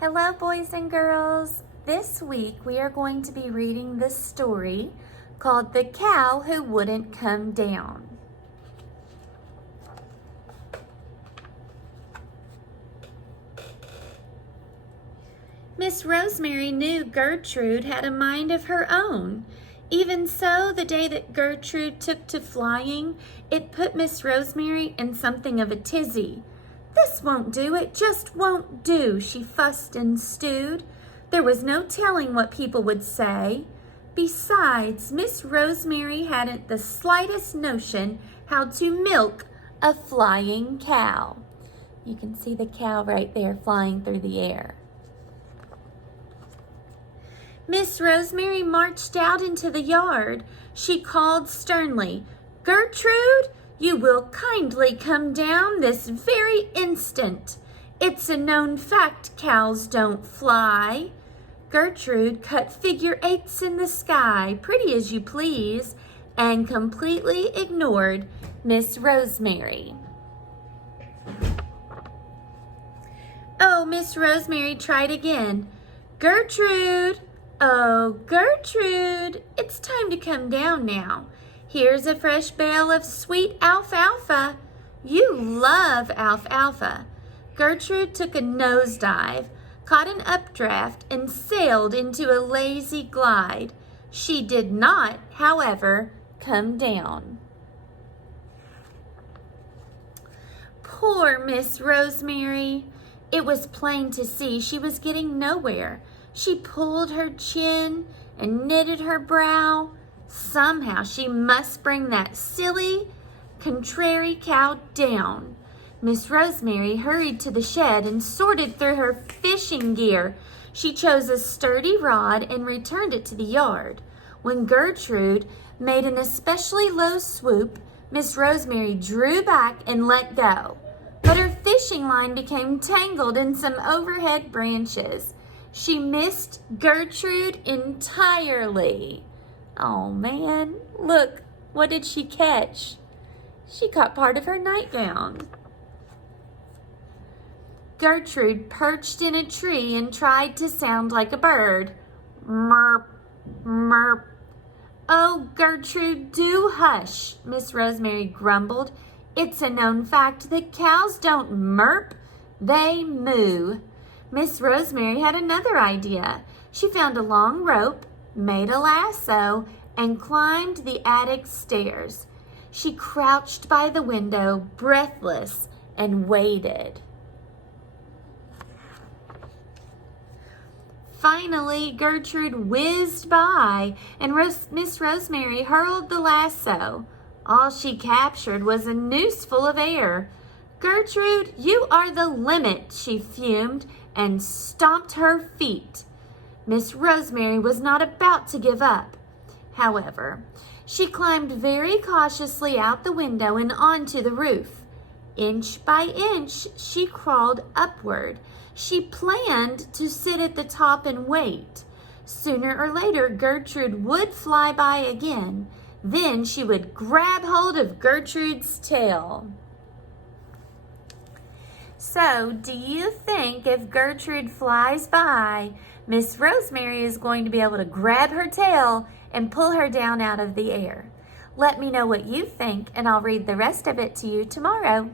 Hello, boys and girls. This week we are going to be reading this story called The Cow Who Wouldn't Come Down. Miss Rosemary knew Gertrude had a mind of her own. Even so, the day that Gertrude took to flying, it put Miss Rosemary in something of a tizzy. "This won't do, it just won't do," she fussed and stewed. There was no telling what people would say. Besides, Miss Rosemary hadn't the slightest notion how to milk a flying cow. You can see the cow right there flying through the air. Miss Rosemary marched out into the yard. She called sternly, "Gertrude, you will kindly come down this very instant. It's a known fact cows don't fly." Gertrude cut figure eights in the sky, pretty as you please, and completely ignored Miss Rosemary. Oh, Miss Rosemary tried again. "Gertrude, oh, Gertrude, it's time to come down now. Here's a fresh bale of sweet alfalfa. You love alfalfa." Gertrude took a nosedive, caught an updraft, and sailed into a lazy glide. She did not, however, come down. Poor Miss Rosemary. It was plain to see she was getting nowhere. She pulled her chin and knitted her brow. Somehow she must bring that silly, contrary cow down. Miss Rosemary hurried to the shed and sorted through her fishing gear. She chose a sturdy rod and returned it to the yard. When Gertrude made an especially low swoop, Miss Rosemary drew back and let go. But her fishing line became tangled in some overhead branches. She missed Gertrude entirely. Oh man, look, what did she catch? She caught part of her nightgown. Gertrude perched in a tree and tried to sound like a bird. Merp, merp. "Oh, Gertrude, do hush," Miss Rosemary grumbled. "It's a known fact that cows don't merp, they moo." Miss Rosemary had another idea. She found a long rope, made a lasso, and climbed the attic stairs. She crouched by the window, breathless, and waited. Finally, Gertrude whizzed by, and Miss Rosemary hurled the lasso. All she captured was a noose full of air. "Gertrude, you are the limit," she fumed, and stomped her feet. Miss Rosemary was not about to give up. However, she climbed very cautiously out the window and onto the roof. Inch by inch, she crawled upward. She planned to sit at the top and wait. Sooner or later, Gertrude would fly by again. Then she would grab hold of Gertrude's tail. So, do you think if Gertrude flies by, Miss Rosemary is going to be able to grab her tail and pull her down out of the air? Let me know what you think, and I'll read the rest of it to you tomorrow.